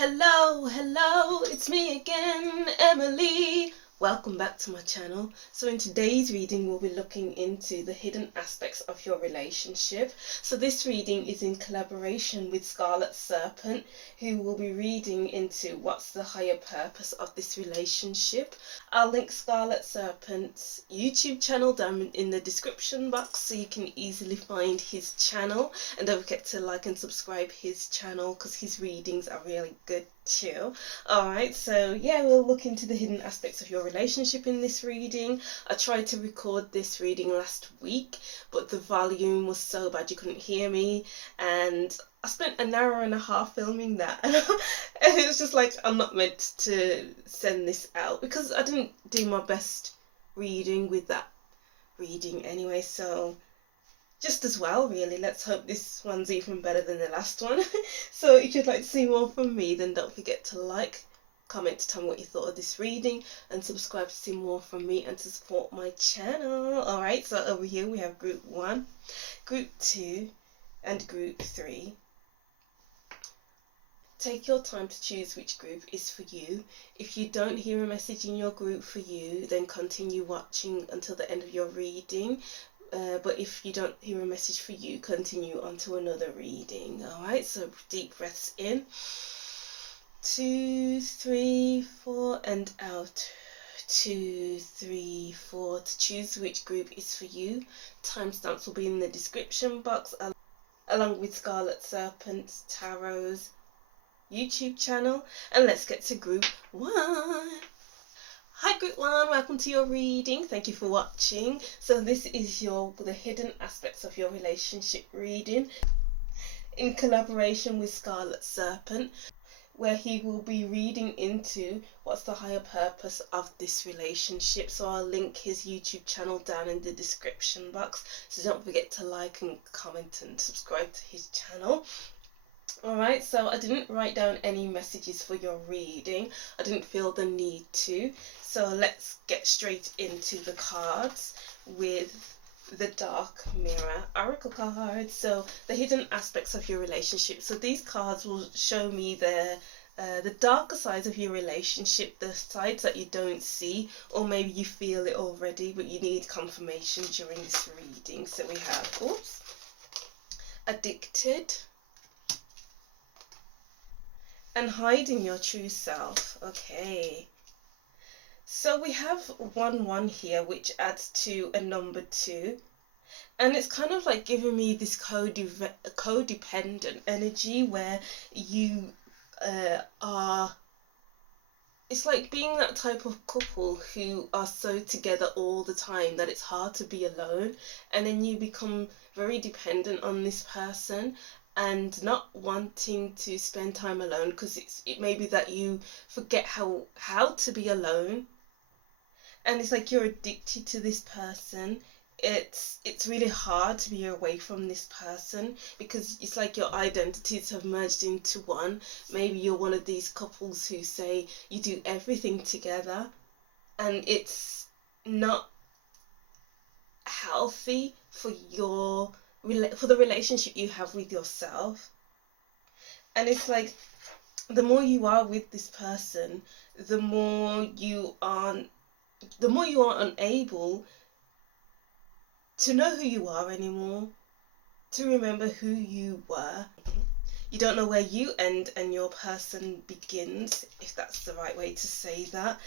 Hello, it's me again, Emily. Welcome back to my channel. So in today's reading, we'll be looking into the hidden aspects of your relationship. So this reading is in collaboration with Scarlet Serpent, who will be reading into what's the higher purpose of this relationship. I'll link Scarlet Serpent's YouTube channel down in the description box so you can easily find his channel. And don't forget to like and subscribe his channel because his readings are really good too. Alright, so yeah, we'll look into the hidden aspects of your relationship in this reading. I tried to record this reading last week, but the volume was so bad you couldn't hear me, and I spent an hour and a half filming that. And it was just like, I'm not meant to send this out because I didn't do my best reading with that reading anyway, so just as well, really. Let's hope this one's even better than the last one. So if you'd like to see more from me, then don't forget to like, comment to tell me what you thought of this reading, and subscribe to see more from me and to support my channel. Alright, so over here we have group 1, group 2 and group 3. Take your time to choose which group is for you. If you don't hear a message in your group for you, then continue watching until the end of your reading. But if you don't hear a message for you, continue on to another reading. Alright, so deep breaths in. 2, 3, 4 and out. 2, 3, 4. To choose which group is for you, timestamps will be in the description box along with Scarlet Serpent's Tarot's YouTube channel. And let's get to group 1. Hi group 1, welcome to your reading. Thank you for watching. So this is the hidden aspects of your relationship reading in collaboration with Scarlet Serpent, where he will be reading into what's the higher purpose of this relationship. So I'll link his YouTube channel down in the description box, so don't forget to like and comment and subscribe to his channel. Alright, so I didn't write down any messages for your reading. I didn't feel the need to. So let's get straight into the cards with the Dark Mirror Oracle cards. So the hidden aspects of your relationship. So these cards will show me the darker sides of your relationship, the sides that you don't see, or maybe you feel it already but you need confirmation during this reading. So we have, addicted and hiding your true self. Okay, so we have 1 here, which adds to a number 2, and it's kind of like giving me this codependent energy where you are, it's like being that type of couple who are so together all the time that it's hard to be alone, and then you become very dependent on this person and not wanting to spend time alone because it may be that you forget how to be alone, and it's like you're addicted to this person. It's really hard to be away from this person because it's like your identities have merged into one. Maybe you're one of these couples who say you do everything together, and it's not healthy for the relationship you have with yourself. And it's like the more you are with this person, the more you are unable to know who you are anymore, to remember who you were. You don't know where you end and your person begins, if that's the right way to say that.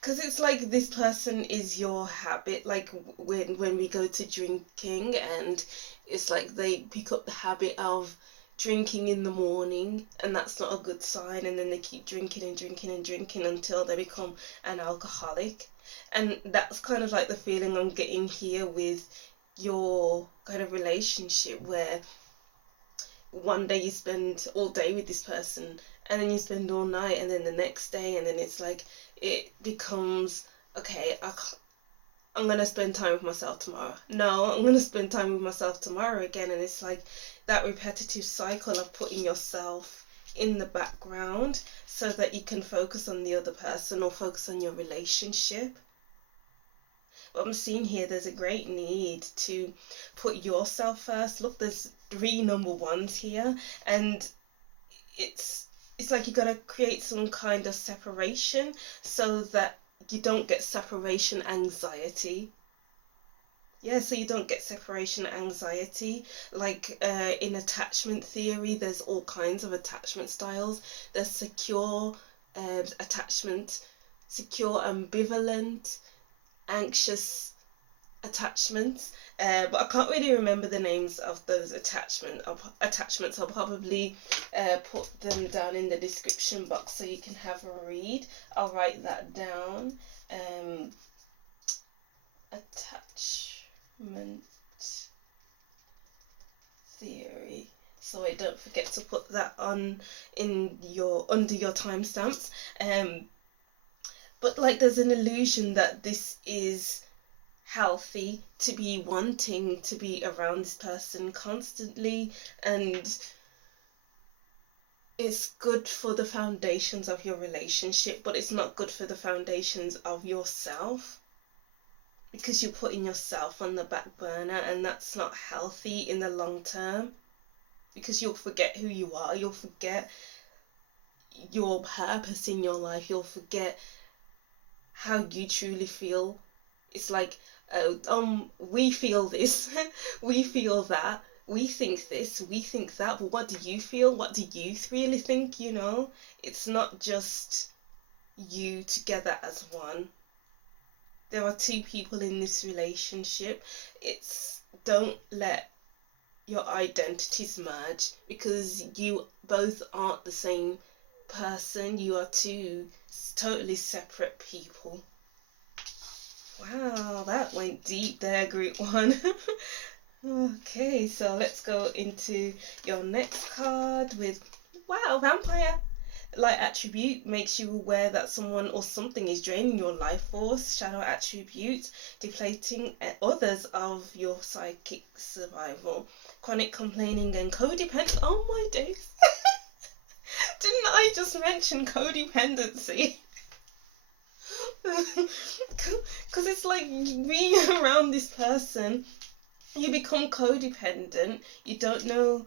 Because it's like this person is your habit, like when we go to drinking, and it's like they pick up the habit of drinking in the morning, and that's not a good sign, and then they keep drinking and drinking and drinking until they become an alcoholic. And that's kind of like the feeling I'm getting here with your kind of relationship, where one day you spend all day with this person, and then you spend all night, and then the next day, and then it's like it becomes, okay, I'm going to spend time with myself tomorrow. No, I'm going to spend time with myself tomorrow again. And it's like that repetitive cycle of putting yourself in the background so that you can focus on the other person or focus on your relationship. What I'm seeing here, there's a great need to put yourself first. Look, there's 3 number 1s here, and it's like you gotta create some kind of separation so that you don't get separation anxiety. Yeah, so you don't get separation anxiety. Like in attachment theory, there's all kinds of attachment styles. There's secure attachment, secure ambivalent, anxious attachments. But I can't really remember the names of those attachments. I'll probably put them down in the description box so you can have a read. I'll write that down. Attachment theory, so I don't forget to put that on in your under your timestamps. But like there's an illusion that this is healthy, to be wanting to be around this person constantly, and it's good for the foundations of your relationship, but it's not good for the foundations of yourself, because you're putting yourself on the back burner, and that's not healthy in the long term, because you'll forget who you are, you'll forget your purpose in your life, you'll forget how you truly feel. It's like, we feel this, we feel that, we think this, we think that, but what do you feel? What do you really think, you know? It's not just you together as one. There are two people in this relationship. Don't let your identities merge, because you both aren't the same person. You are two totally separate people. Wow, that went deep there, group one. Okay, so let's go into your next card with, wow, vampire. Light attribute makes you aware that someone or something is draining your life force. Shadow attribute, depleting others of your psychic survival. Chronic complaining and codependent. Oh my days. Didn't I just mention codependency? Because it's like being around this person, you become codependent. You don't know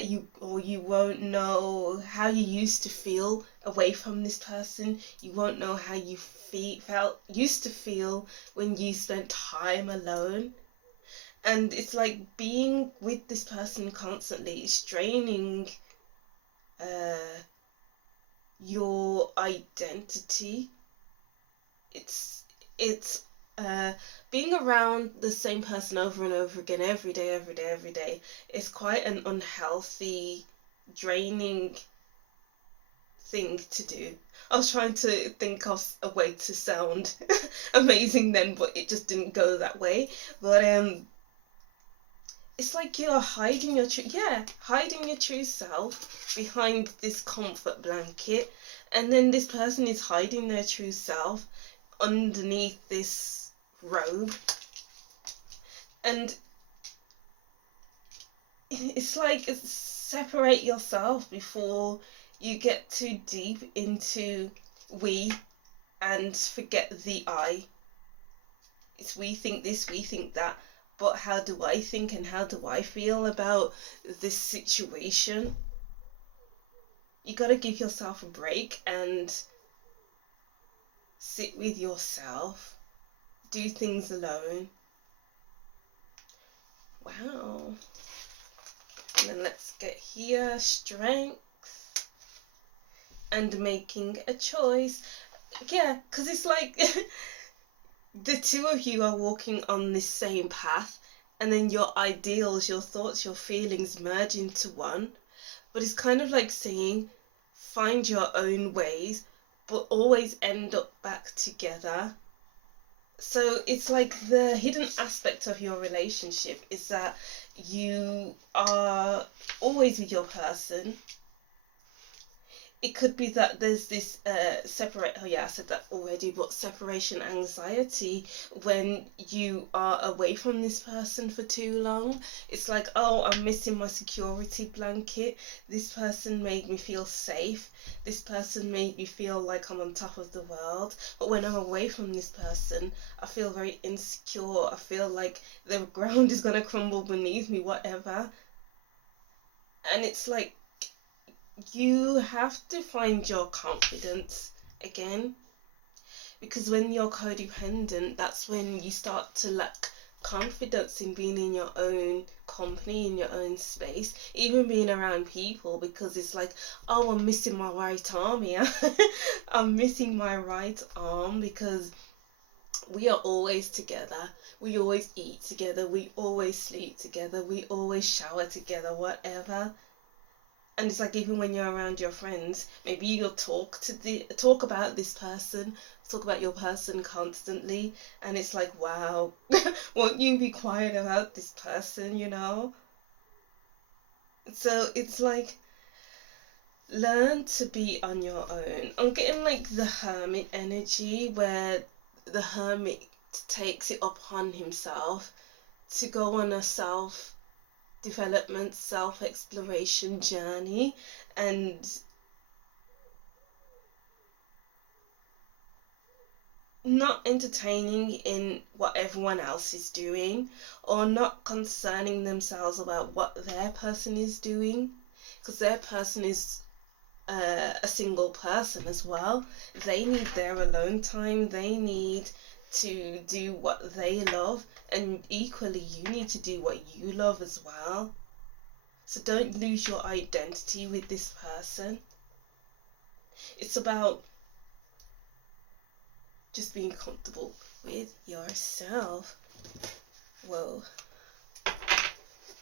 you won't know how you used to feel away from this person. You won't know how you used to feel when you spent time alone. And it's like being with this person constantly is draining your identity. It's being around the same person over and over again, every day, is quite an unhealthy, draining thing to do. I was trying to think of a way to sound amazing then, but it just didn't go that way. But it's like you're hiding your true self behind this comfort blanket, and then this person is hiding their true self underneath this robe, and it's like separate yourself before you get too deep into we and forget the I. It's we think this, we think that, but how do I think and how do I feel about this situation? You gotta give yourself a break and sit with yourself, do things alone. Wow. And then let's get here, strength and making a choice. Yeah, because it's like the two of you are walking on this same path, and then your ideals, your thoughts, your feelings merge into one. But it's kind of like saying, find your own ways, but always end up back together. So it's like the hidden aspect of your relationship is that you are always with your person. It could be that there's this I said that already, but separation anxiety when you are away from this person for too long. It's like, oh, I'm missing my security blanket. This person made me feel safe. This person made me feel like I'm on top of the world. But when I'm away from this person, I feel very insecure. I feel like the ground is gonna crumble beneath me, whatever. And it's like you have to find your confidence again, because when you're codependent, that's when you start to lack confidence in being in your own company, in your own space, even being around people, because it's like, oh, I'm missing my right arm here. I'm missing my right arm, because we are always together. We always eat together. We always sleep together. We always shower together, whatever. And it's like, even when you're around your friends, maybe you'll talk about this person, talk about your person constantly, and it's like, wow, won't you be quiet about this person, you know? So it's like, learn to be on your own. I'm getting like the hermit energy, where the hermit takes it upon himself to go on a self-development, self-exploration journey, and not entertaining in what everyone else is doing, or not concerning themselves about what their person is doing, because their person is a single person as well. They need their alone time, they need to do what they love, and equally you need to do what you love as well. So don't lose your identity with this person. It's about just being comfortable with yourself. Whoa.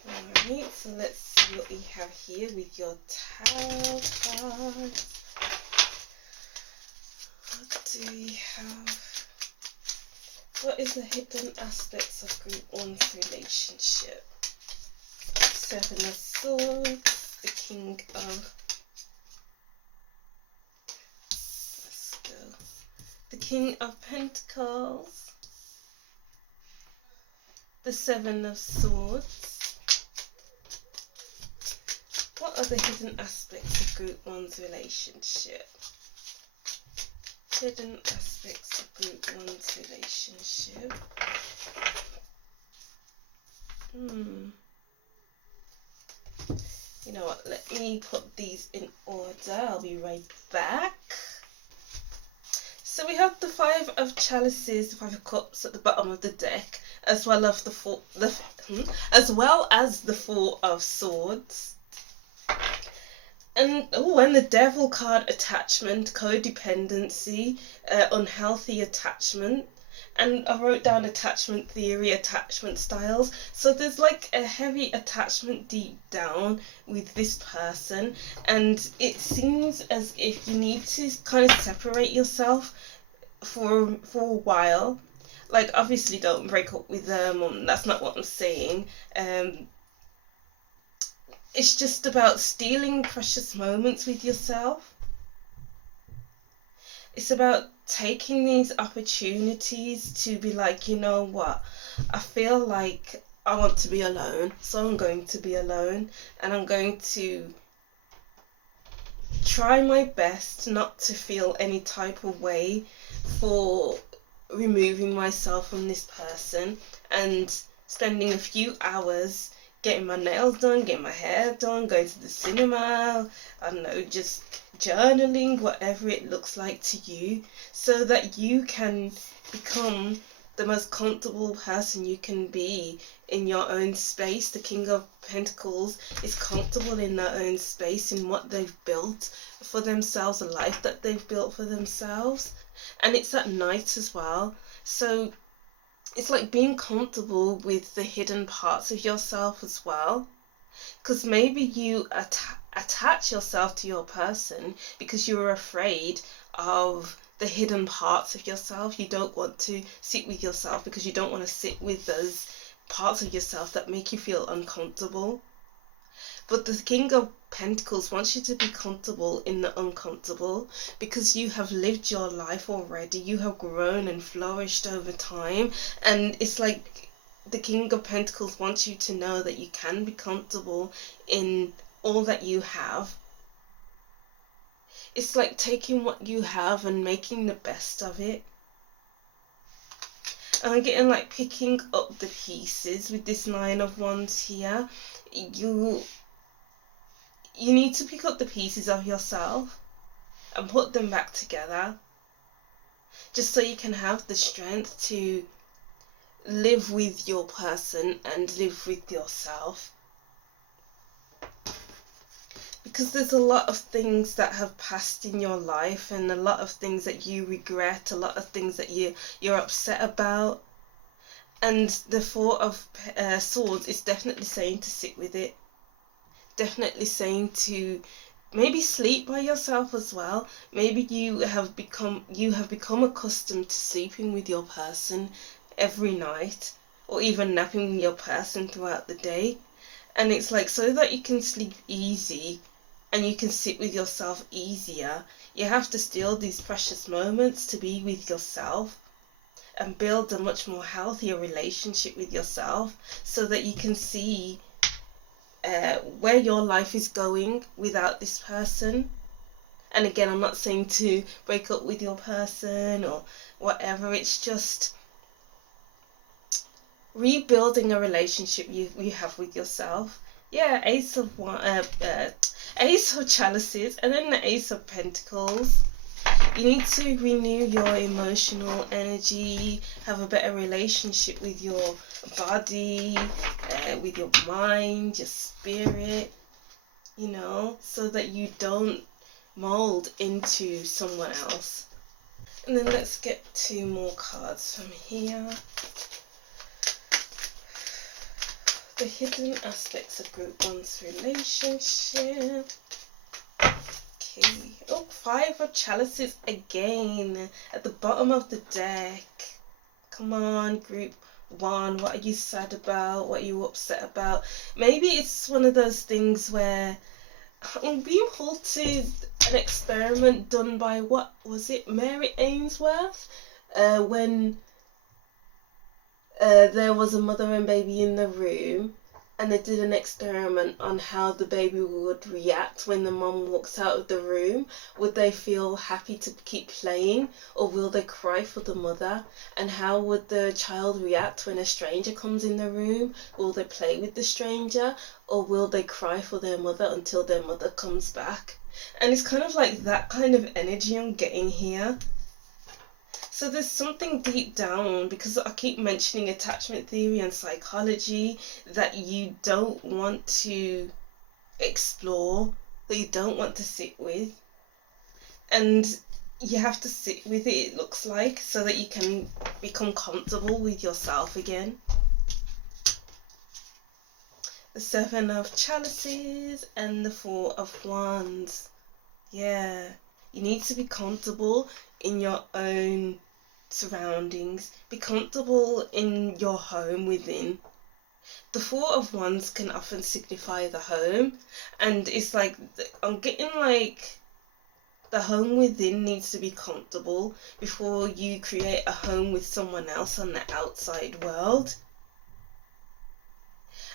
Alright, so let's see what we have here with your tarot cards. What do we have? What is the hidden aspects of group one's relationship? Seven of Swords, the King of... Let's go. The King of Pentacles, the Seven of Swords. What are the hidden aspects of group one's relationship? Hidden aspects of group one's relationship. You know what, let me put these in order. I'll be right back. So we have the Five of Chalices, the Five of Cups at the bottom of the deck, as well as the Four of Swords. And the Devil card, attachment, codependency, unhealthy attachment. And I wrote down attachment theory, attachment styles. So there's like a heavy attachment deep down with this person, and it seems as if you need to kind of separate yourself for a while. Like, obviously don't break up with them, that's not what I'm saying. It's just about stealing precious moments with yourself. It's about taking these opportunities to be like, you know what, I feel like I want to be alone, so I'm going to be alone, and I'm going to try my best not to feel any type of way for removing myself from this person, and spending a few hours getting my nails done, getting my hair done, going to the cinema, I don't know, just journaling, whatever it looks like to you, so that you can become the most comfortable person you can be in your own space. The King of Pentacles is comfortable in their own space, in what they've built for themselves, a life that they've built for themselves. And it's at night as well, so it's like being comfortable with the hidden parts of yourself as well. Because maybe you attach yourself to your person because you're afraid of the hidden parts of yourself. You don't want to sit with yourself because you don't want to sit with those parts of yourself that make you feel uncomfortable. But the King of Pentacles wants you to be comfortable in the uncomfortable, because you have lived your life already. You have grown and flourished over time, and it's like the King of Pentacles wants you to know that you can be comfortable in all that you have. It's like taking what you have and making the best of it. And I'm getting like picking up the pieces with this Nine of Wands here. you need to pick up the pieces of yourself and put them back together, just so you can have the strength to live with your person and live with yourself. Because there's a lot of things that have passed in your life, and a lot of things that you regret, a lot of things that you're upset about. And the Four of Swords is definitely saying to sit with it. Definitely saying to maybe sleep by yourself as well. Maybe you have become accustomed to sleeping with your person every night, or even napping with your person throughout the day. And it's like, so that you can sleep easy and you can sit with yourself easier, you have to steal these precious moments to be with yourself and build a much more healthier relationship with yourself, so that you can see where your life is going without this person. And again, I'm not saying to break up with your person or whatever, it's just rebuilding a relationship you have with yourself. Yeah, Ace of Chalices, and then the Ace of Pentacles. You need to renew your emotional energy, have a better relationship with your body, with your mind, your spirit, you know, so that you don't mold into someone else. And then let's get 2 more cards from here. The hidden aspects of group 1's relationship. Okay. Oh, 5 of Chalices again at the bottom of the deck. Come on, group 1. What are you sad about? What are you upset about? Maybe it's one of those things where I'm being pulled to an experiment done by, what was it, Mary Ainsworth? When there was a mother and baby in the room, and they did an experiment on how the baby would react when the mom walks out of the room. Would they feel happy to keep playing, or will they cry for the mother? And how would the child react when a stranger comes in the room? Will they play with the stranger, or will they cry for their mother until their mother comes back? And it's kind of like that kind of energy I'm getting here. So there's something deep down, because I keep mentioning attachment theory and psychology, that you don't want to explore, that you don't want to sit with. And you have to sit with it, it looks like, so that you can become comfortable with yourself again. The 7 of Chalices and the 4 of Wands. Yeah, you need to be comfortable in your own surroundings, be comfortable in your home within. The 4 of Wands can often signify the home, and it's like, I'm getting like the home within needs to be comfortable before you create a home with someone else on the outside world.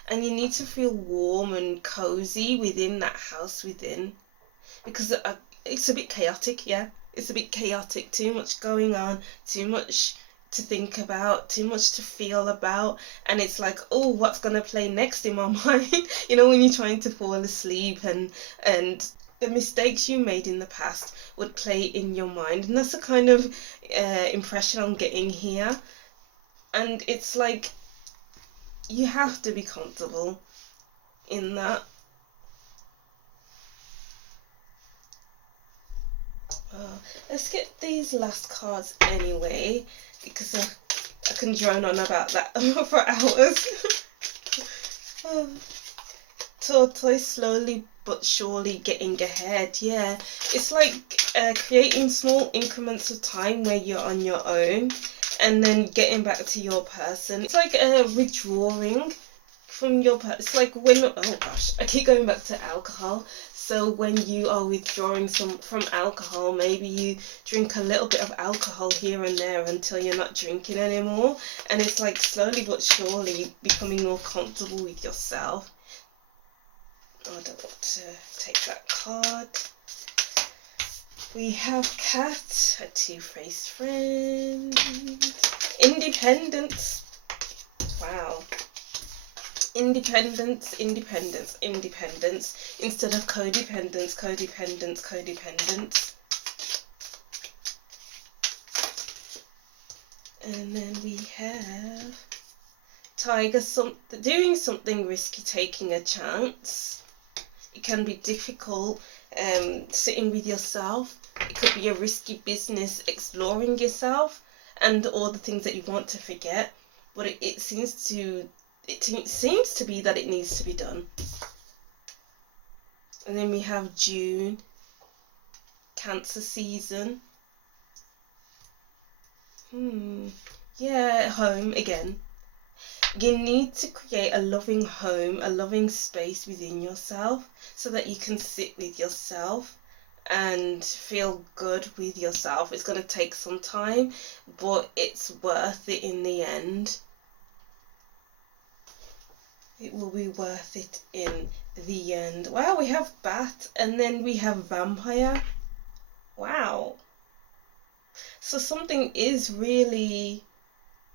And you need to feel warm and cozy within that house within, because it's a bit chaotic. Yeah, it's a bit chaotic, too much going on, too much to think about, too much to feel about, and it's like, oh, what's going to play next in my mind? You know, when you're trying to fall asleep, and the mistakes you made in the past would play in your mind, and that's the kind of impression I'm getting here. And it's like, you have to be comfortable in that. Let's get these last cards anyway, because I can drone on about that for hours. Tortoise slowly but surely getting ahead. Yeah, it's like creating small increments of time where you're on your own, and then getting back to your person. It's like withdrawing from your person. It's like when, oh gosh, I keep going back to alcohol. So when you are withdrawing from alcohol, maybe you drink a little bit of alcohol here and there until you're not drinking anymore. And it's like slowly but surely becoming more comfortable with yourself. Oh, I don't want to take that card. We have Cat, a two-faced friend. Independence. Wow. Independence, independence, independence, instead of codependence, codependence, codependence. And then we have Tiger, doing something risky, taking a chance. It can be difficult sitting with yourself. It could be a risky business, exploring yourself and all the things that you want to forget, but it seems to be that it needs to be done. And then we have June, Cancer season. Yeah, home again. You need to create a loving home, a loving space within yourself so that you can sit with yourself and feel good with yourself. It's going to take some time, but it's worth it in the end. It will be worth it in the end. Wow, we have bat and then we have vampire. Wow. So something is really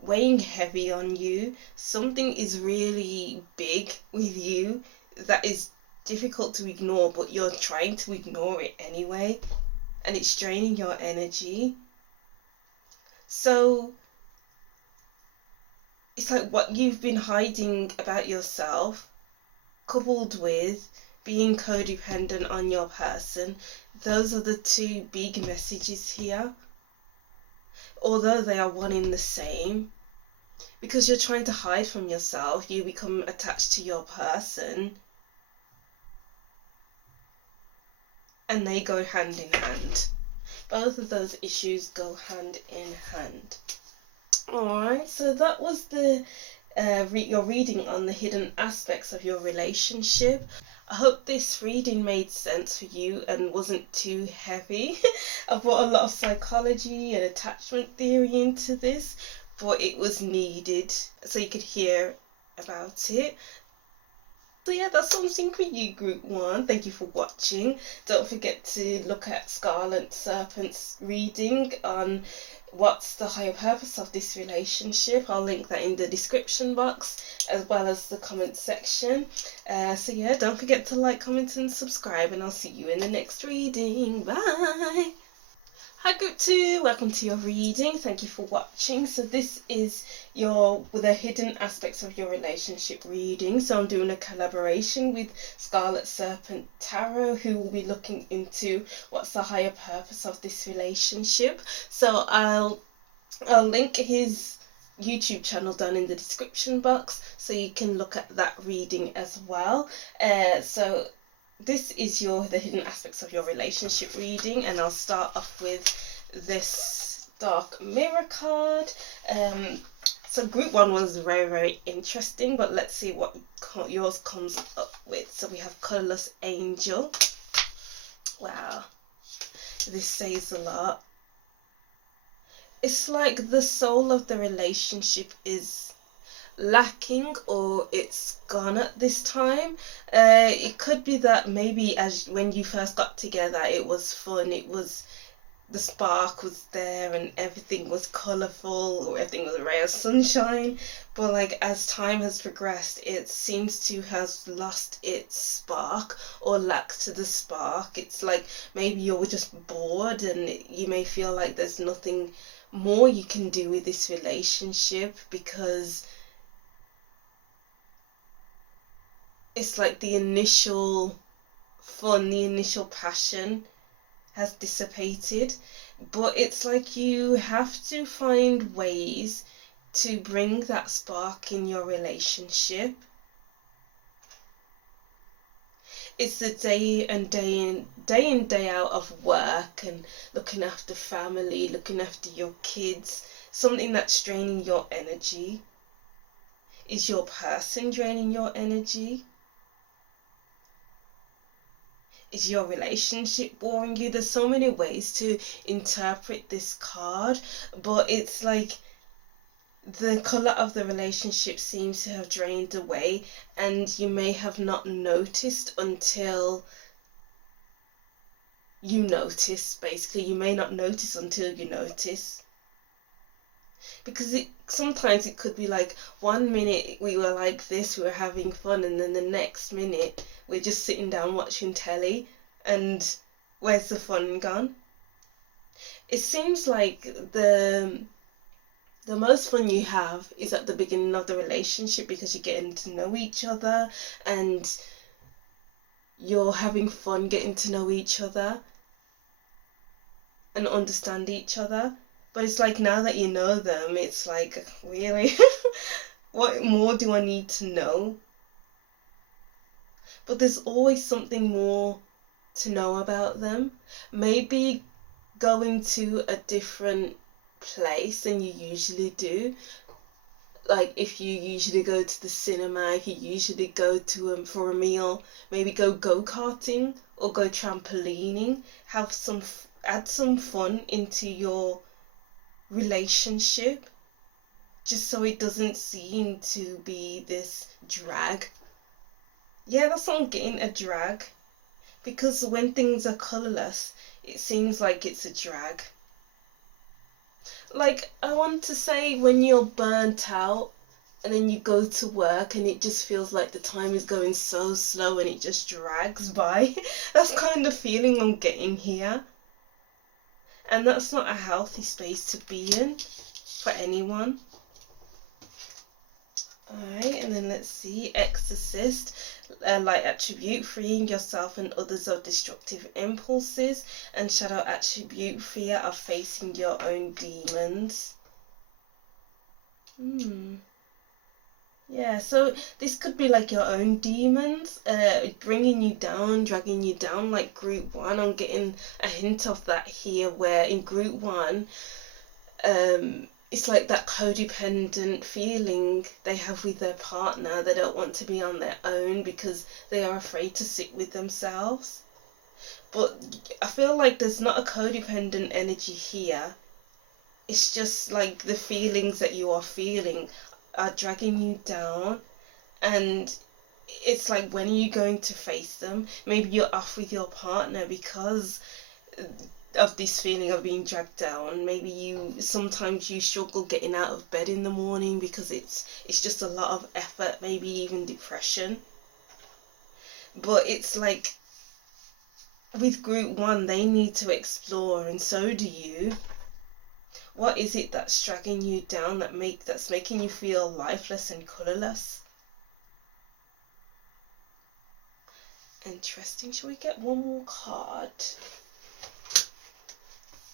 weighing heavy on you. Something is really big with you that is difficult to ignore, but you're trying to ignore it anyway, and it's draining your energy. So it's like what you've been hiding about yourself, coupled with being codependent on your person. Those are the two big messages here, although they are one in the same. Because you're trying to hide from yourself, you become attached to your person, and they go hand in hand. Both of those issues go hand in hand. Alright, so that was the your reading on the hidden aspects of your relationship. I hope this reading made sense for you and wasn't too heavy. I brought a lot of psychology and attachment theory into this, but it was needed so you could hear about it. So yeah, that's something for you, Group 1. Thank you for watching. Don't forget to look at Scarlet Serpent's reading on what's the higher purpose of this relationship. I'll link that in the description box as well as the comment section. So yeah, don't forget to like, comment and subscribe, and I'll see you in the next reading. Bye! Hi Group 2, welcome to your reading. Thank you for watching. So this is the hidden aspects of your relationship reading. So I'm doing a collaboration with Scarlet Serpent Tarot, who will be looking into what's the higher purpose of this relationship. So I'll link his YouTube channel down in the description box so you can look at that reading as well. So this is the hidden aspects of your relationship reading, and I'll start off with this dark mirror card. So Group 1 was very, very interesting, but let's see what yours comes up with. So we have Colourless Angel. Wow, this says a lot. It's like the soul of the relationship is lacking, or it's gone at this time. It could be that maybe when you first got together it was fun, the spark was there and everything was colourful, or everything was a ray of sunshine, but like as time has progressed it seems to have lost its spark or lacked the spark. It's like maybe you're just bored and you may feel like there's nothing more you can do with this relationship, because it's like the initial fun, the initial passion has dissipated, but it's like you have to find ways to bring that spark in your relationship. It's the day in, day out of work and looking after family, looking after your kids, something that's draining your energy. Is your person draining your energy? Is your relationship boring you? There's so many ways to interpret this card, but it's like the colour of the relationship seems to have drained away, and you may have not noticed until you notice. Basically, you may not notice until you notice. because sometimes it could be like 1 minute we were like this, we were having fun, and then the next minute we're just sitting down watching telly, and where's the fun gone? It seems like the most fun you have is at the beginning of the relationship, because you're getting to know each other and you're having fun getting to know each other and understand each other. But it's like, now that you know them, it's like, really? What more do I need to know? But there's always something more to know about them. Maybe going to a different place than you usually do. Like, if you usually go to the cinema, if you usually go to for a meal, maybe go go-karting or go trampolining. Add some fun into your relationship, just so it doesn't seem to be this drag. Yeah, that's what I'm getting, a drag. Because when things are colourless, it seems like it's a drag. Like, I want to say, when you're burnt out and then you go to work and it just feels like the time is going so slow and it just drags by. That's kind of feeling I'm getting here. And that's not a healthy space to be in for anyone. Alright, and then let's see, Exorcist, light attribute, freeing yourself and others of destructive impulses, and shadow attribute, fear of facing your own demons. Yeah, so this could be like your own demons, bringing you down, dragging you down, like group 1. I'm getting a hint of that here, where in group 1, it's like that codependent feeling they have with their partner. They don't want to be on their own because they are afraid to sit with themselves. But I feel like there's not a codependent energy here. It's just like the feelings that you are feeling are dragging you down, and it's like, when are you going to face them? Maybe you're off with your partner because of this feeling of being dragged down. Maybe sometimes you struggle getting out of bed in the morning because it's just a lot of effort, maybe even depression. But it's like, with group 1, they need to explore, and so do you. What is it that's dragging you down, that's making you feel lifeless and colourless? Interesting. Shall we get one more card?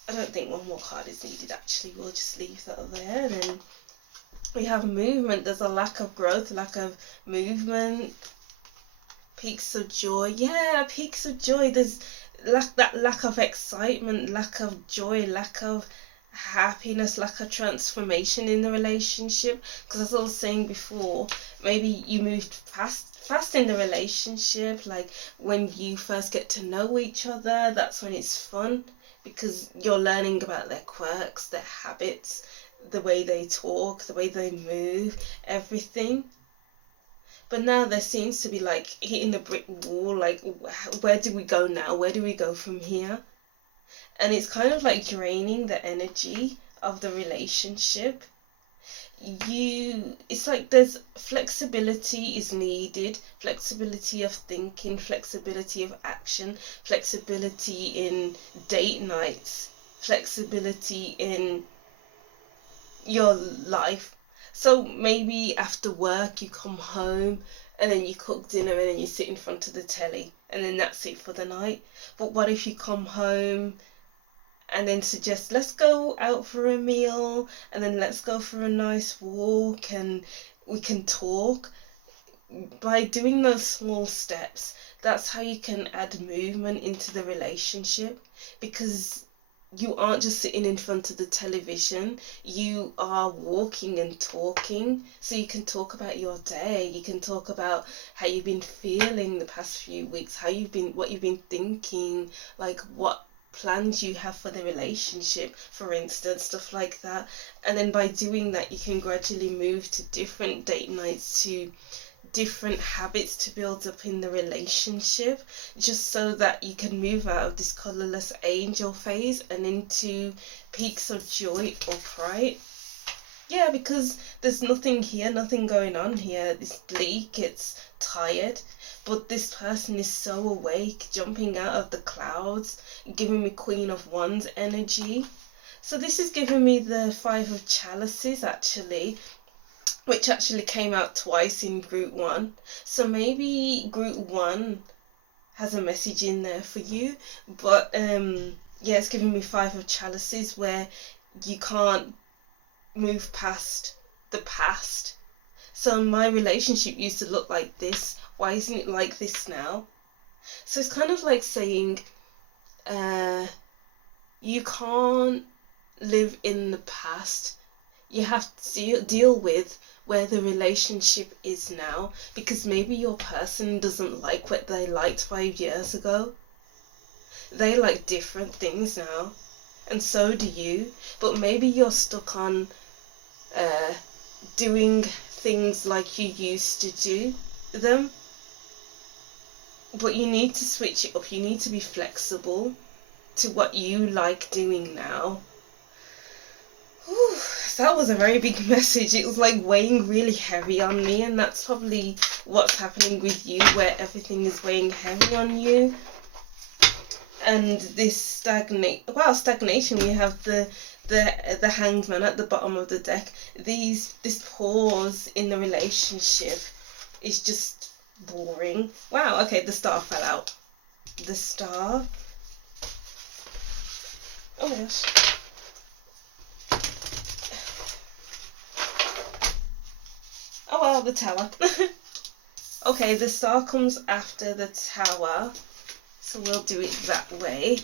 I don't think one more card is needed, actually. We'll just leave that there. And then we have movement. There's a lack of growth, lack of movement. Peaks of joy. Yeah, peaks of joy. There's that lack of excitement, lack of joy, lack of happiness, lack of transformation in the relationship. Because as I was saying before, maybe you moved fast in the relationship. Like, when you first get to know each other, that's when it's fun, because you're learning about their quirks, their habits, the way they talk, the way they move, everything. But now there seems to be like hitting the brick wall, like, where do we go now? Where do we go from here? And it's kind of like draining the energy of the relationship. It's like there's flexibility is needed, flexibility of thinking, flexibility of action, flexibility in date nights, flexibility in your life. So maybe after work you come home and then you cook dinner and then you sit in front of the telly and then that's it for the night. But what if you come home and then suggest, let's go out for a meal, and then let's go for a nice walk, and we can talk? By doing those small steps, that's how you can add movement into the relationship, because you aren't just sitting in front of the television, you are walking and talking. So you can talk about your day, you can talk about how you've been feeling the past few weeks, what you've been thinking, like what plans you have for the relationship, for instance, stuff like that. And then by doing that, you can gradually move to different date nights, to different habits to build up in the relationship, just so that you can move out of this colourless angel phase and into peaks of joy or pride. Yeah, because there's nothing here, nothing going on here. It's bleak, it's tired, but this person is so awake, jumping out of the clouds, giving me Queen of Wands energy. So this is giving me the Five of Chalices, actually, which actually came out twice in group 1. So maybe group 1 has a message in there for you, but yeah, it's giving me Five of Chalices, where you can't move past the past. So my relationship used to look like this. Why isn't it like this now? So it's kind of like saying, you can't live in the past. You have to deal with where the relationship is now, because maybe your person doesn't like what they liked 5 years ago. They like different things now, and so do you. But maybe you're stuck on doing things like you used to do them, but you need to switch it up. You need to be flexible to what you like doing now. Whew, that was a very big message. It was like weighing really heavy on me, and that's probably what's happening with you, where everything is weighing heavy on you. And this stagnation. We have the Hanged Man at the bottom of the deck. This pause in the relationship is just boring. Wow, okay, the star fell out. The star. Oh my gosh. Oh well, the Tower. Okay, the star comes after the Tower, so we'll do it that way.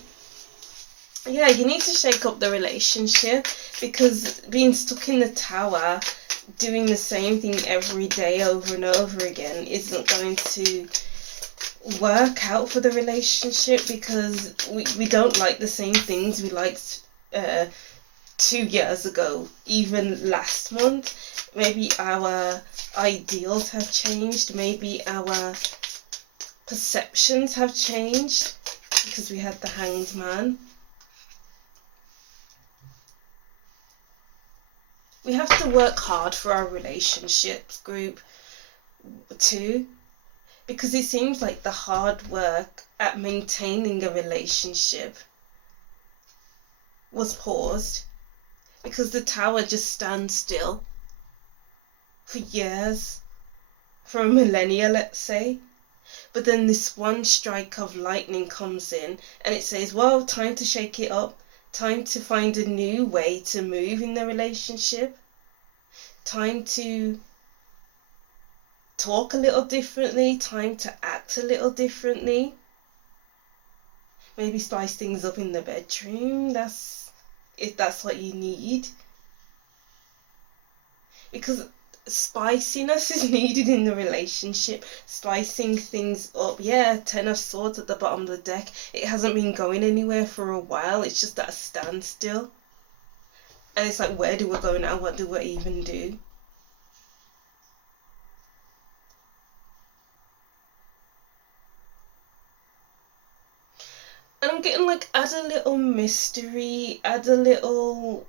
Yeah, you need to shake up the relationship, because being stuck in the Tower, doing the same thing every day over and over again, isn't going to work out for the relationship, because we don't like the same things we liked 2 years ago, even last month. Maybe our ideals have changed, maybe our perceptions have changed, because we had the Hanged Man. We have to work hard for our relationships, group 2, because it seems like the hard work at maintaining a relationship was paused, because the Tower just stands still for years, for a millennia, let's say. But then this one strike of lightning comes in, and it says, well, time to shake it up, time to find a new way to move in the relationship, time to talk a little differently, time to act a little differently. Maybe spice things up in the bedroom, if that's what you need. Because spiciness is needed in the relationship, spicing things up. Yeah, Ten of Swords at the bottom of the deck. It hasn't been going anywhere for a while. It's just at a standstill. And it's like, where do we go now? What do we even do? And I'm getting like, add a little mystery, add a little...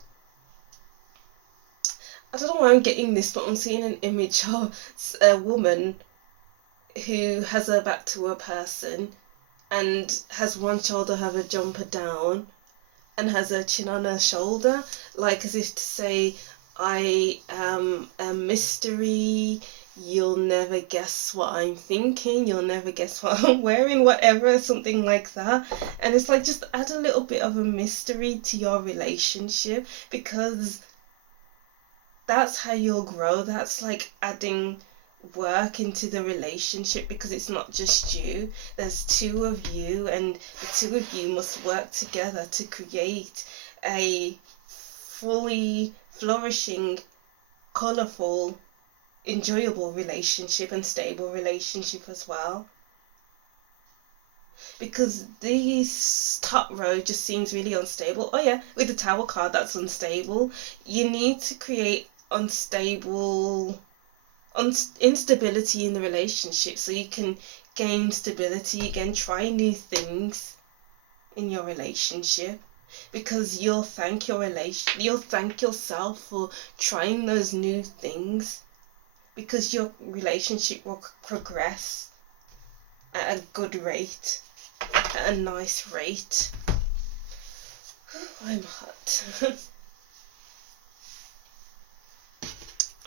I don't know why I'm getting this, but I'm seeing an image of a woman who has her back to her person and has one shoulder have a jumper down and has her chin on her shoulder, like as if to say, I am a mystery, you'll never guess what I'm thinking, you'll never guess what I'm wearing, whatever, something like that. And it's like, just add a little bit of a mystery to your relationship, because that's how you'll grow. That's like adding work into the relationship, because it's not just you, there's 2 of you, and the 2 of you must work together to create a fully flourishing, colourful, enjoyable relationship, and stable relationship as well. Because this top row just seems really unstable. Oh yeah, with the Tower card, that's unstable. You need to create instability in the relationship, so you can gain stability again, try new things in your relationship. because you'll thank you'll thank yourself for trying those new things, because your relationship will progress at a good rate, at a nice rate. I'm hot.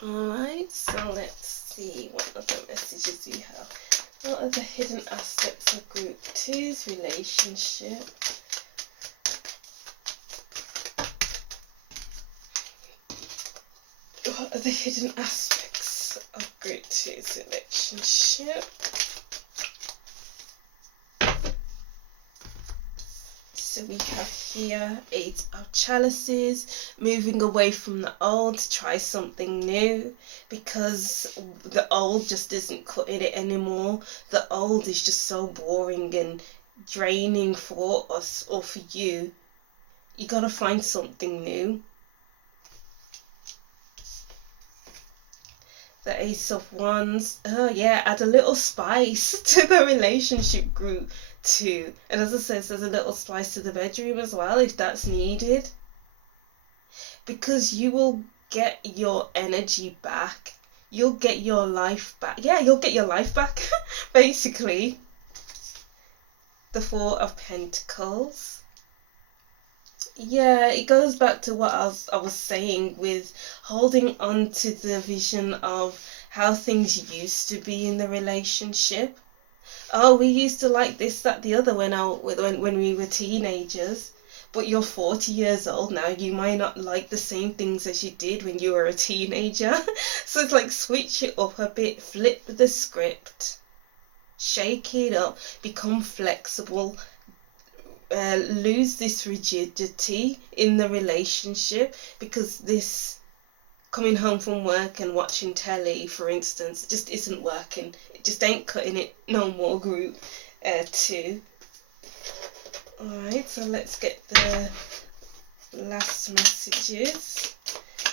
Alright, so let's see what other messages we have. What are the hidden aspects of Group 2's relationship? What are the hidden aspects of Group 2's relationship? So we have here 8 of Chalices, moving away from the old to try something new, because the old just isn't cutting it anymore. The old is just so boring and draining for us or for you. You gotta find something new. The Ace of Wands, oh yeah, add a little spice to the relationship Group 2. And as I said, there's a little spice to the bedroom as well if that's needed. Because you will get your energy back. You'll get your life back. Yeah, you'll get your life back, basically. The Four of Pentacles. Yeah, it goes back to what I was saying with holding on to the vision of how things used to be in the relationship. Oh, we used to like this, that, the other when we were teenagers. But you're 40 years old now. You might not like the same things as you did when you were a teenager. So it's like switch it up a bit, flip the script, shake it up, become flexible. Lose this rigidity in the relationship, because this coming home from work and watching telly, for instance, just isn't working. It just ain't cutting it no more, Group 2. Alright, so let's get the last messages.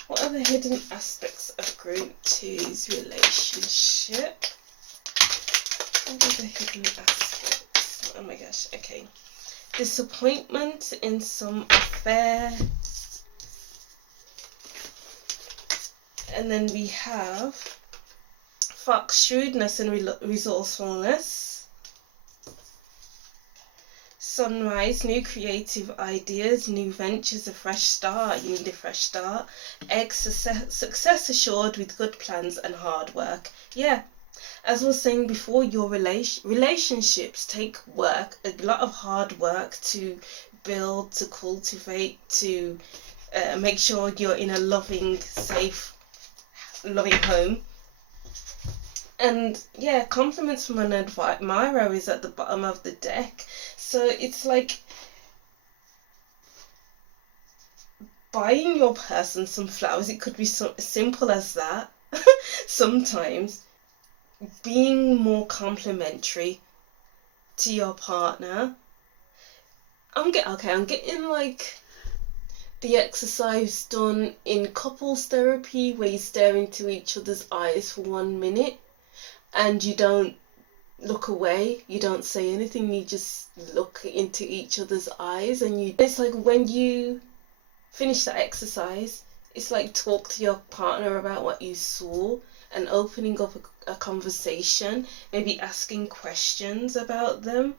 What are the hidden aspects of Group 2's relationship? What are the hidden aspects? Oh my gosh, okay. Disappointment in some affair. And then we have Fox, shrewdness and resourcefulness. Sunrise, new creative ideas, new ventures, a fresh start. You need a fresh start. Egg, success assured with good plans and hard work. Yeah. As I was saying before, your relationships take work, a lot of hard work to build, to cultivate, to make sure you're in a loving, safe, loving home. And yeah, compliments from an admirer is at the bottom of the deck. So it's like buying your person some flowers. It could be so simple as that. Sometimes being more complimentary to your partner. I'm getting like the exercise done in couples therapy, where you stare into each other's eyes for 1 minute and you don't look away, you don't say anything, you just look into each other's eyes, and it's like when you finish that exercise, it's like talk to your partner about what you saw and opening up a conversation, maybe asking questions about them,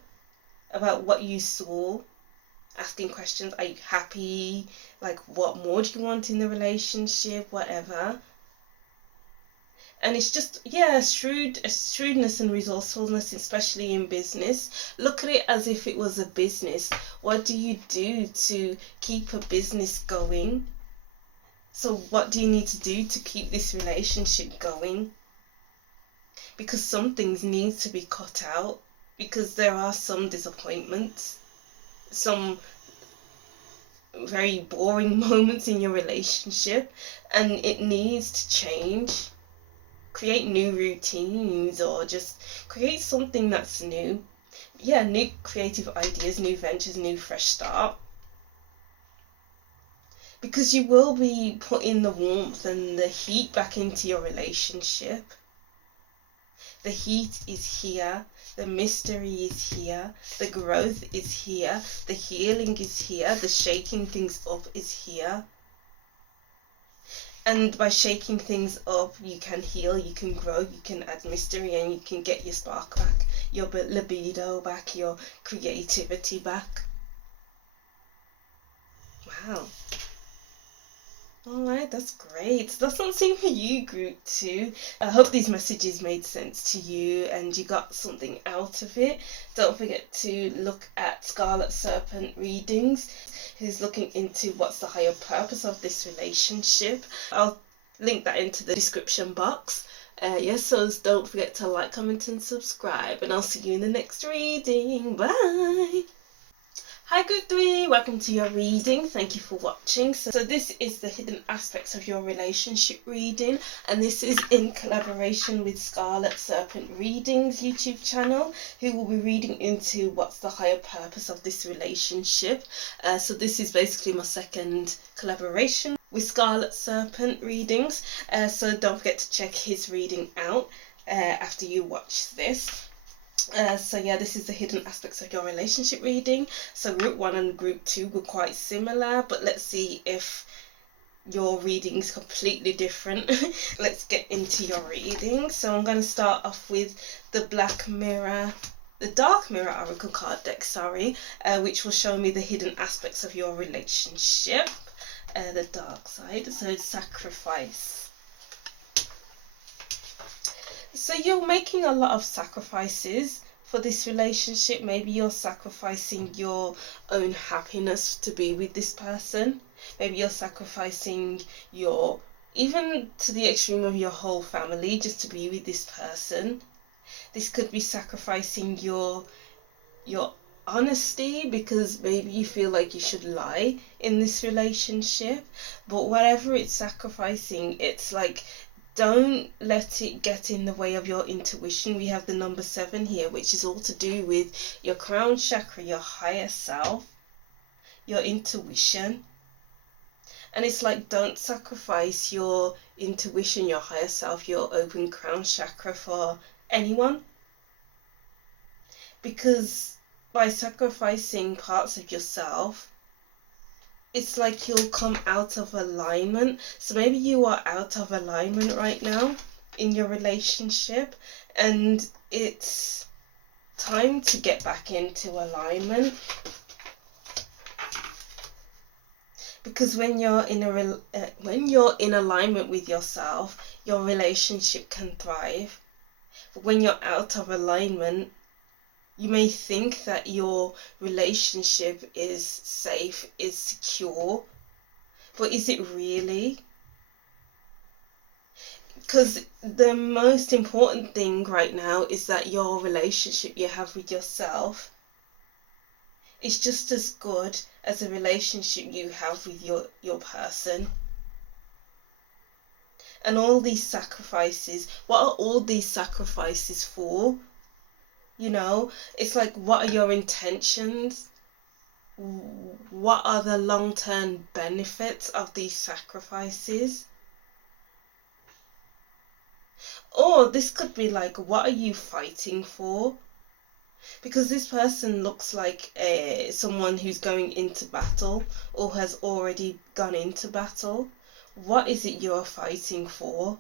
about what you saw, asking questions, are you happy, like what more do you want in the relationship, whatever. And it's just, yeah, shrewdness and resourcefulness, especially in business. Look at it as if it was a business. What do you do to keep a business going? So what do you need to do to keep this relationship going? Because some things need to be cut out, because there are some disappointments, some very boring moments in your relationship, and it needs to change. Create new routines, or just create something that's new. Yeah, new creative ideas, new ventures, new fresh start. Because you will be putting the warmth and the heat back into your relationship. The heat is here. The mystery is here, the growth is here, the healing is here, the shaking things up is here. And by shaking things up, you can heal, you can grow, you can add mystery, and you can get your spark back, your libido back, your creativity back. Wow. Alright, that's great. That's something for you, group 2. I hope these messages made sense to you and you got something out of it. Don't forget to look at Scarlet Serpent readings, who's looking into what's the higher purpose of this relationship. I'll link that into the description box. Yes, so don't forget to like, comment and subscribe, and I'll see you in the next reading. Bye! Hi Group 3, welcome to your reading. Thank you for watching. So this is the hidden aspects of your relationship reading, and this is in collaboration with Scarlet Serpent Readings YouTube channel, who will be reading into what's the higher purpose of this relationship. So this is basically my second collaboration with Scarlet Serpent Readings, so don't forget to check his reading out after you watch this. So yeah, this is the hidden aspects of your relationship reading. So group 1 and group 2 were quite similar, but let's see if your reading is completely different. Let's get into your reading. So I'm going to start off with the Dark Mirror Oracle card deck, which will show me the hidden aspects of your relationship, the dark side. So it's sacrifice. So you're making a lot of sacrifices for this relationship. Maybe you're sacrificing your own happiness to be with this person. Maybe you're sacrificing even to the extreme of your whole family just to be with this person. This could be sacrificing your honesty, because maybe you feel like you should lie in this relationship. But whatever it's sacrificing, it's like, don't let it get in the way of your intuition. We have the number 7 here, which is all to do with your crown chakra, your higher self, your intuition. And it's like, don't sacrifice your intuition, your higher self, your open crown chakra for anyone. Because by sacrificing parts of yourself, it's like you'll come out of alignment. So maybe you are out of alignment right now in your relationship, and it's time to get back into alignment. Because when you're in alignment with yourself, your relationship can thrive. But when you're out of alignment, you may think that your relationship is safe, is secure, but is it really? Because the most important thing right now is that your relationship you have with yourself is just as good as a relationship you have with your person. And all these sacrifices, what are all these sacrifices for? You know, it's like, what are your intentions? What are the long-term benefits of these sacrifices? Or this could be like, what are you fighting for? Because this person looks like someone who's going into battle or has already gone into battle. What is it you're fighting for?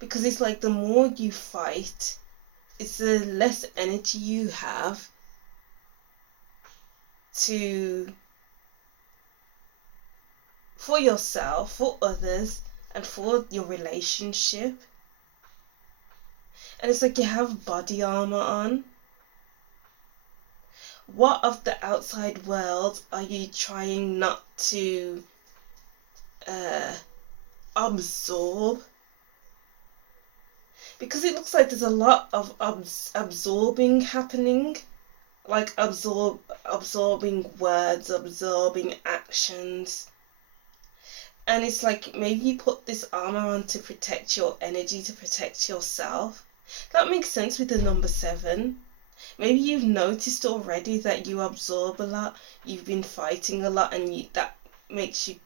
Because it's like, the more you fight, it's the less energy you have for yourself, for others, and for your relationship. And it's like you have body armor on. What of the outside world are you trying not to absorb? Because it looks like there's a lot of absorbing happening, like absorbing words, absorbing actions. And it's like, maybe you put this armor on to protect your energy, to protect yourself. That makes sense with the number 7. Maybe you've noticed already that you absorb a lot, you've been fighting a lot, and that makes you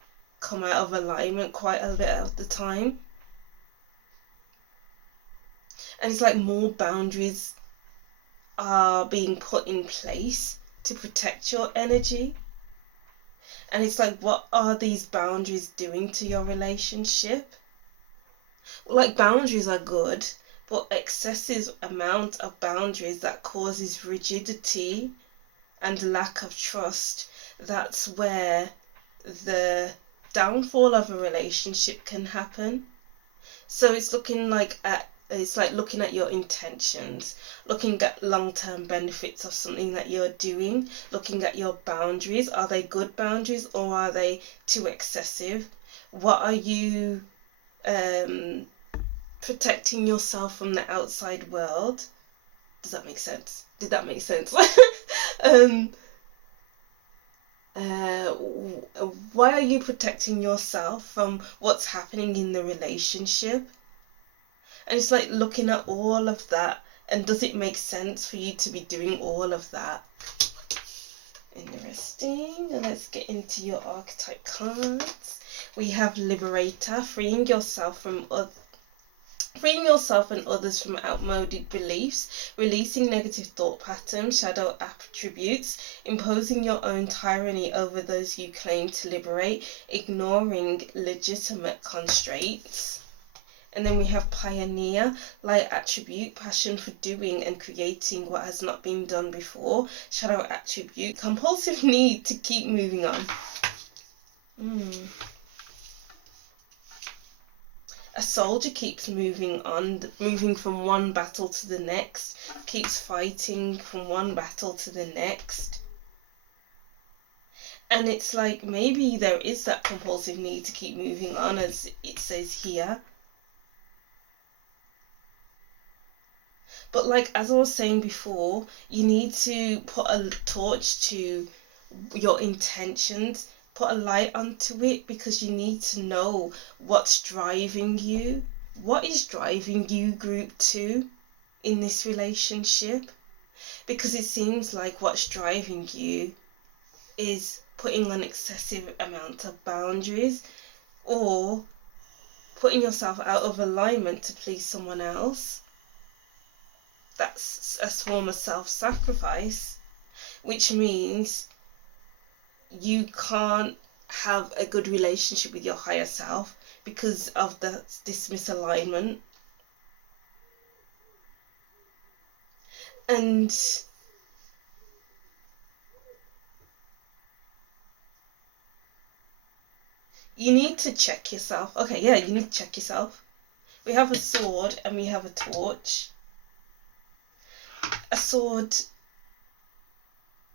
come out of alignment quite a bit of the time. And it's like more boundaries are being put in place to protect your energy. And it's like, what are these boundaries doing to your relationship? Like, boundaries are good, but excessive amount of boundaries that causes rigidity and lack of trust, that's where the downfall of a relationship can happen. So it's looking like looking at your intentions, looking at long-term benefits of something that you're doing, looking at your boundaries. Are they good boundaries or are they too excessive? What are you protecting yourself from the outside world? Does that make sense? Did that make sense? Why are you protecting yourself from what's happening in the relationship? And it's like looking at all of that, and does it make sense for you to be doing all of that? Interesting. And let's get into your archetype cards. We have Liberator, freeing yourself and others from outmoded beliefs, releasing negative thought patterns, shadow attributes, imposing your own tyranny over those you claim to liberate, ignoring legitimate constraints. And then we have Pioneer, light attribute, passion for doing and creating what has not been done before, shadow attribute, compulsive need to keep moving on. A soldier keeps moving on, moving from one battle to the next, keeps fighting from one battle to the next. And it's like, maybe there is that compulsive need to keep moving on, as it says here. But like, as I was saying before, you need to put a torch to your intentions, put a light onto it, because you need to know what's driving you. What is driving you, group 2, in this relationship? Because it seems like what's driving you is putting an excessive amount of boundaries, or putting yourself out of alignment to please someone else. That's a form of self-sacrifice, which means you can't have a good relationship with your higher self because of this misalignment. And you need to check yourself. Okay, yeah, you need to check yourself. We have a sword and we have a torch. A sword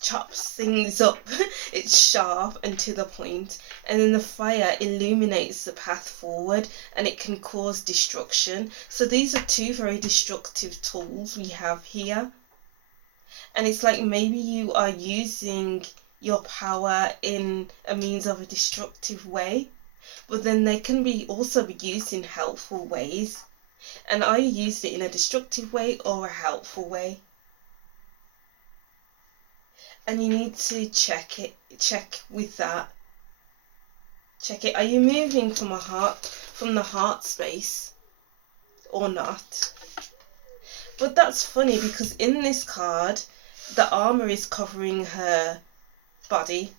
chops things up. It's sharp and to the point, and then the fire illuminates the path forward, and it can cause destruction. So these are two very destructive tools we have here. And it's like, maybe you are using your power in a means of a destructive way, but then they can also be used in helpful ways. And are you used it in a destructive way or a helpful way? And you need to check with that. Check it. Are you moving from the heart space or not? But that's funny, because in this card, the armor is covering her body,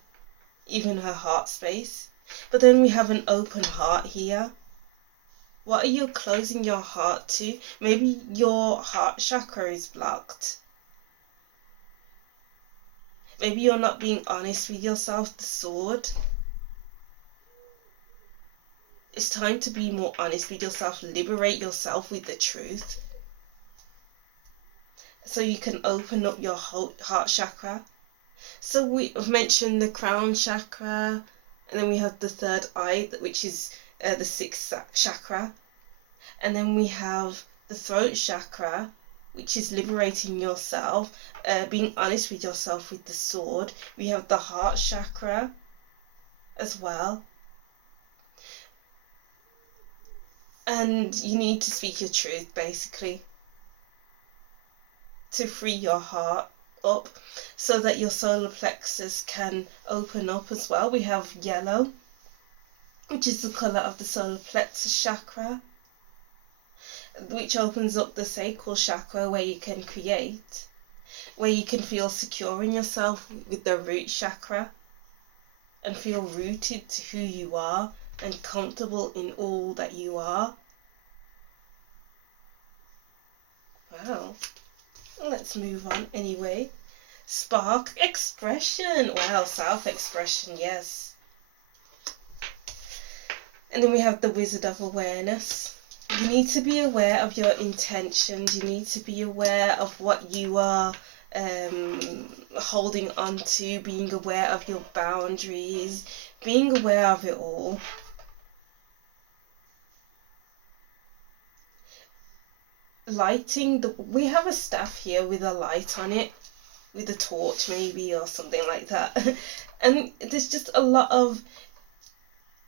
even her heart space. But then we have an open heart here. What are you closing your heart to? Maybe your heart chakra is blocked. Maybe you're not being honest with yourself, the sword. It's time to be more honest with yourself, liberate yourself with the truth, so you can open up your heart chakra. So we've mentioned the crown chakra, and then we have the third eye, which is the sixth chakra. And then we have the throat chakra, which is liberating yourself, being honest with yourself with the sword. We have the heart chakra as well. And you need to speak your truth, basically, to free your heart up, so that your solar plexus can open up as well. We have yellow, which is the colour of the solar plexus chakra, which opens up the sacral chakra, where you can create. where you can feel secure in yourself with the root chakra and feel rooted to who you are and comfortable in all that you are. Wow. Let's move on anyway. Spark expression. Wow, self-expression, yes. And then we have the Wizard of Awareness. You need to be aware of your intentions. You need to be aware of what you are holding on to, being aware of your boundaries, being aware of it all. Lighting, we have a staff here with a light on it, with a torch maybe or something like that. And there's just a lot of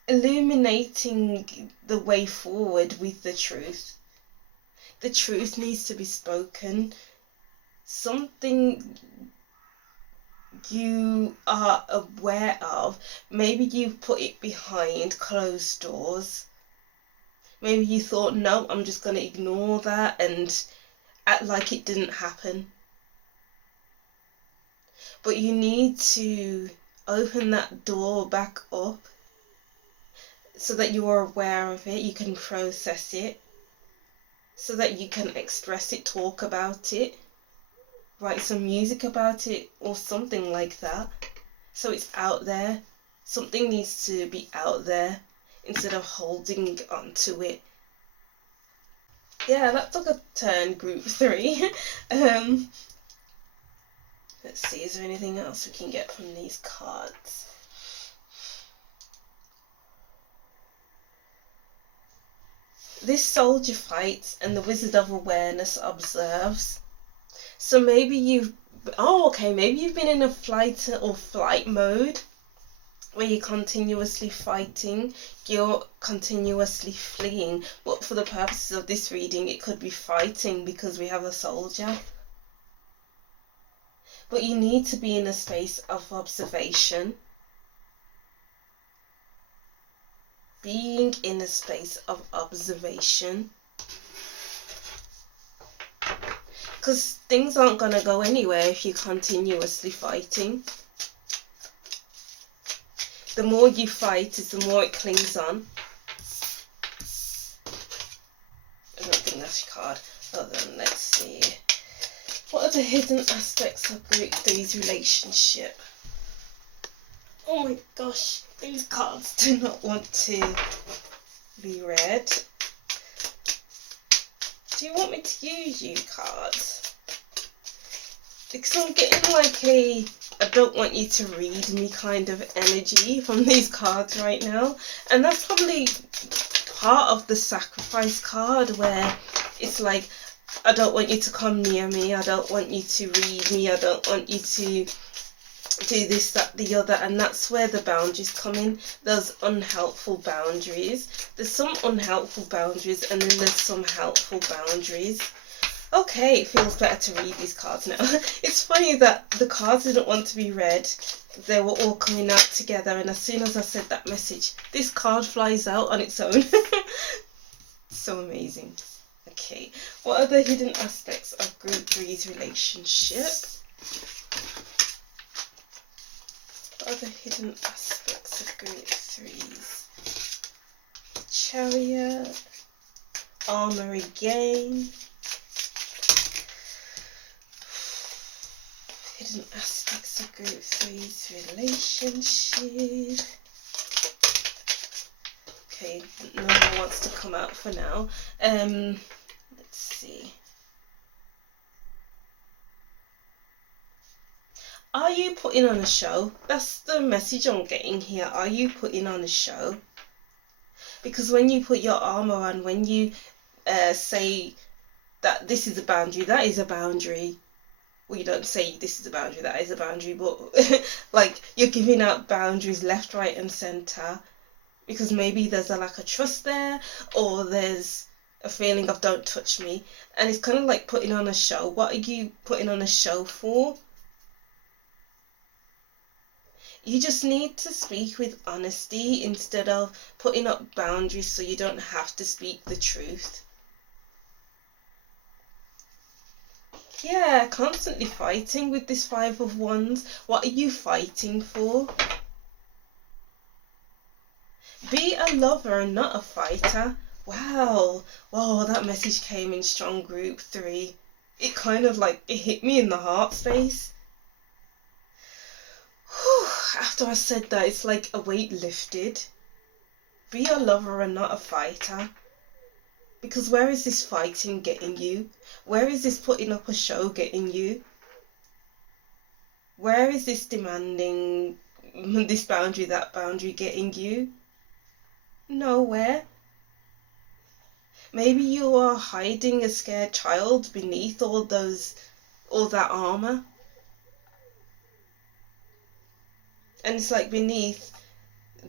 illuminating the way forward with the truth. The truth needs to be spoken. Something you are aware of, maybe you put it behind closed doors. Maybe you thought, no, I'm just going to ignore that and act like it didn't happen. But you need to open that door back up so that you are aware of it, you can process it, so that you can express it, talk about it, write some music about it or something like that. So it's out there. Something needs to be out there instead of holding on to it. Yeah, that took a turn, group 3. Let's see, is there anything else we can get from these cards? This soldier fights and the Wizard of Awareness observes. So maybe maybe you've been in a flight mode where you're continuously fighting, you're continuously fleeing. But for the purposes of this reading, it could be fighting because we have a soldier. But you need to be in a space of observation. Being in a space of observation. Because things aren't going to go anywhere if you're continuously fighting. The more you fight, is the more it clings on. I don't think that's your card. Oh, then let's see. What are the hidden aspects of Group 3's relationship? Oh my gosh, these cards do not want to be read. Do you want me to use you cards? Because I'm getting like I don't want you to read me kind of energy from these cards right now. And that's probably part of the sacrifice card, where it's like, I don't want you to come near me, I don't want you to read me, I don't want you to do this, that, the other. And that's where the boundaries come in, those unhelpful boundaries. There's some unhelpful boundaries and then there's some helpful boundaries. Okay, it feels better to read these cards now. It's funny that the cards didn't want to be read. They were all coming out together, and as soon as I said that message, this card flies out on its own. So amazing. Okay, what are the hidden aspects of Group 3's relationship? What are the hidden aspects of Group 3's? Chariot, Armor again. Hidden aspects of Group 3's relationship. Okay, no one wants to come out for now. Let's see. Are you putting on a show? That's the message I'm getting here. Are you putting on a show? Because when you put your armor on, when you say that this is a boundary, that is a boundary. Well, you don't say this is a boundary, that is a boundary, but like you're giving out boundaries left, right and centre, because maybe there's a lack of trust there, or there's a feeling of don't touch me, and it's kind of like putting on a show. What are you putting on a show for? You just need to speak with honesty instead of putting up boundaries so you don't have to speak the truth. Yeah, constantly fighting with this Five of Wands. What are you fighting for? Be a lover and not a fighter. Wow. Wow, that message came in strong, group 3. It kind of like, it hit me in the heart space. Whew. After I said that, it's like a weight lifted. Be a lover and not a fighter. Because where is this fighting getting you? Where is this putting up a show getting you? Where is this demanding this boundary, that boundary getting you? Nowhere. Maybe you are hiding a scared child beneath all that armor. And it's like beneath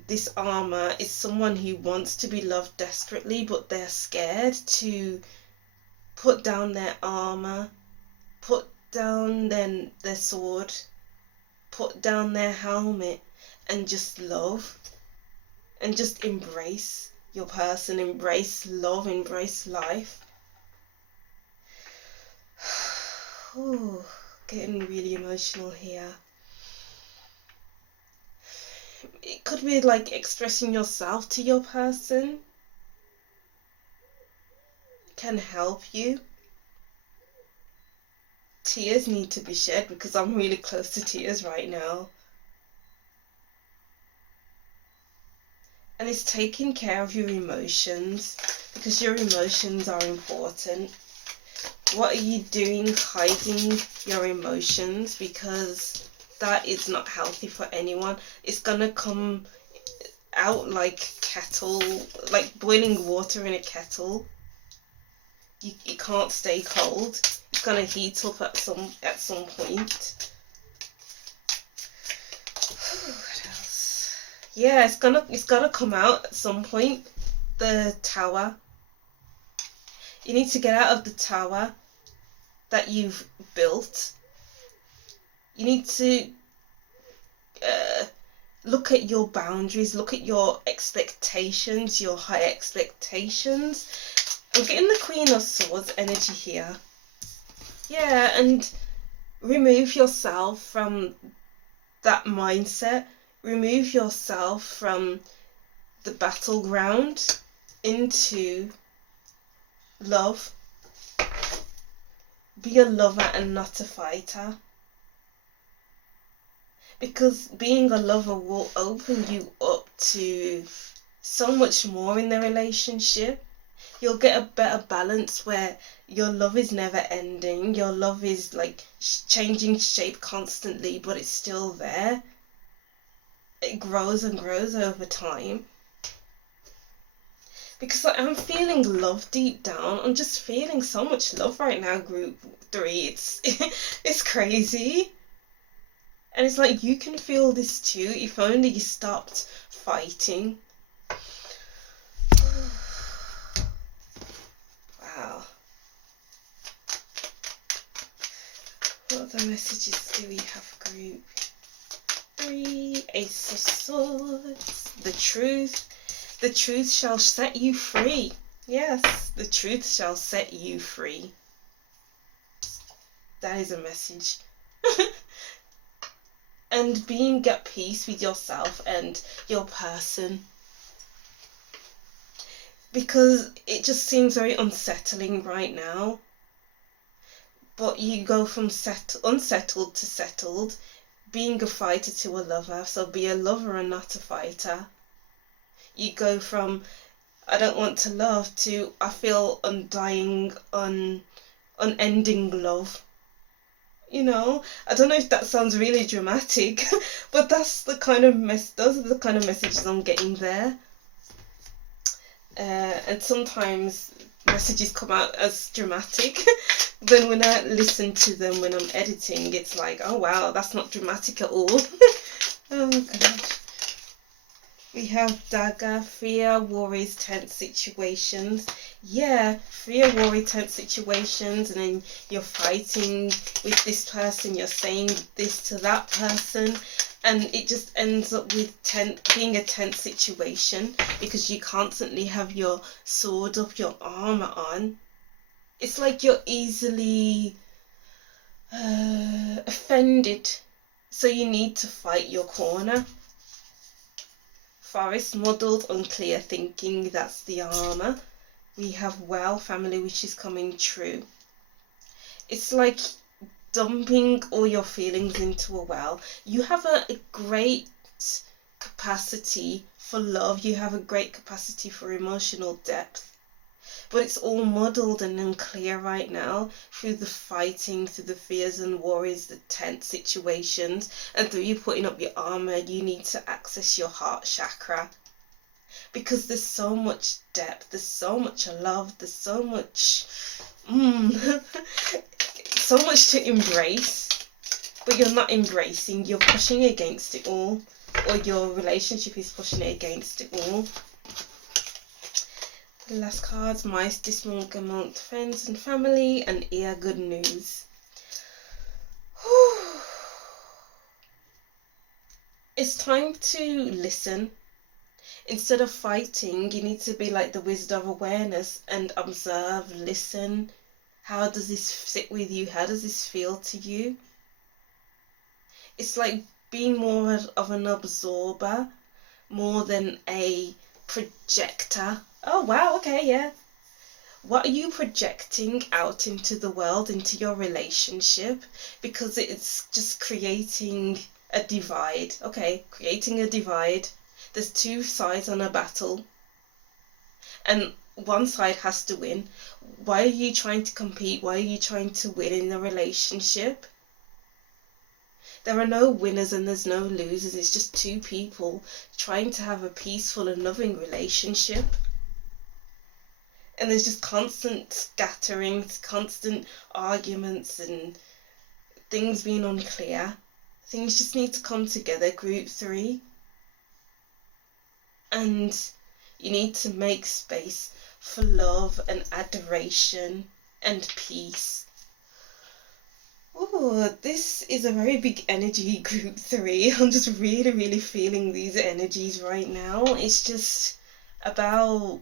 this armor is someone who wants to be loved desperately, but they're scared to put down their armor, put down their sword, put down their helmet, and just love, and just embrace your person, embrace love, embrace life. Ooh, getting really emotional here. It could be like expressing yourself to your person can help you. Tears need to be shed because I'm really close to tears right now. And it's taking care of your emotions because your emotions are important. What are you doing hiding your emotions? Because that is not healthy for anyone. It's gonna come out like kettle, like boiling water in a kettle. You can't stay cold. It's gonna heat up at some point. What else? Yeah, it's gotta come out at some point. The Tower. You need to get out of the tower that you've built. You need to look at your boundaries, look at your expectations, your high expectations. I'm getting the Queen of Swords energy here. Yeah, and remove yourself from that mindset. Remove yourself from the battleground into love. Be a lover and not a fighter. Because being a lover will open you up to so much more in the relationship. You'll get a better balance where your love is never ending. Your love is like changing shape constantly, but it's still there. It grows and grows over time. Because I'm feeling love deep down. I'm just feeling so much love right now, group 3. It's crazy. And it's like you can feel this too if only you stopped fighting. Wow. What other messages do we have, group 3? Ace of Swords. The truth. The truth shall set you free. Yes, the truth shall set you free. That is a message. And being at peace with yourself and your person. Because it just seems very unsettling right now. But you go from unsettled to settled. Being a fighter to a lover. So be a lover and not a fighter. You go from I don't want to love to I feel undying, unending love. You know, I don't know if that sounds really dramatic, but that's the kind of those are the kind of messages I'm getting there. And sometimes messages come out as dramatic. Then when I listen to them when I'm editing, it's like, oh wow, that's not dramatic at all. Oh gosh. We have Dagger, fear, worries, tense situations. Yeah, fear, worry, tense situations, and then you're fighting with this person, you're saying this to that person, and it just ends up with being a tense situation because you constantly have your sword up, your armor on. It's like you're easily offended, so you need to fight your corner. Forest, muddled, unclear thinking, that's the armor. We have well, family wishes coming true. It's like dumping all your feelings into a well. You have a great capacity for love, you have a great capacity for emotional depth, but it's all muddled and unclear right now through the fighting, through the fears and worries, the tense situations, and through you putting up your armor. You need to access your heart chakra, because there's so much depth, there's so much love, there's so much so much to embrace, but you're not embracing, you're pushing against it all, or your relationship is pushing it against it all. The last cards, mice dismal amongst friends and family, and ear good news. It's time to listen. Instead of fighting, you need to be like the wizard of awareness and observe, listen. How does this sit with you? How does this feel to you? It's like being more of an absorber, more than a projector. Oh wow, okay, yeah. What are you projecting out into the world, into your relationship? Because it's just creating a divide. Okay, creating a divide. There's two sides on a battle, and one side has to win. Why are you trying to compete? Why are you trying to win in a relationship? There are no winners and there's no losers. It's just two people trying to have a peaceful and loving relationship. And there's just constant scatterings, constant arguments, and things being unclear. Things just need to come together, group 3. And you need to make space for love and adoration and peace. Oh, this is a very big energy, group 3. I'm just really feeling these energies right now. It's just about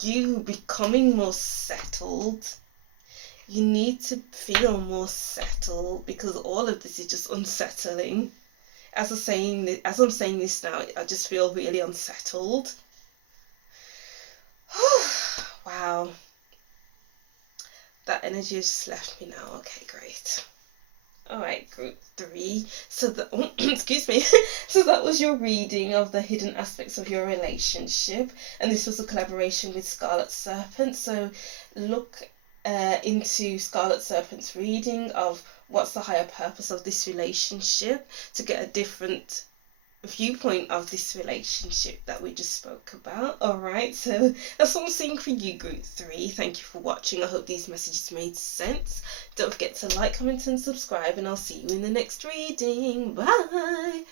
you becoming more settled. You need to feel more settled, because all of this is just unsettling. As I'm saying this now, I just feel really unsettled. Wow. That energy has just left me now. Okay, great. Alright, group 3. So excuse me. So that was your reading of the hidden aspects of your relationship, and this was a collaboration with Scarlet Serpent. So look into Scarlet Serpent's reading of what's the higher purpose of this relationship, to get a different viewpoint of this relationship that we just spoke about. Alright, so that's all I'm seeing for you, group 3. Thank you for watching. I hope these messages made sense. Don't forget to like, comment and subscribe, and I'll see you in the next reading. Bye!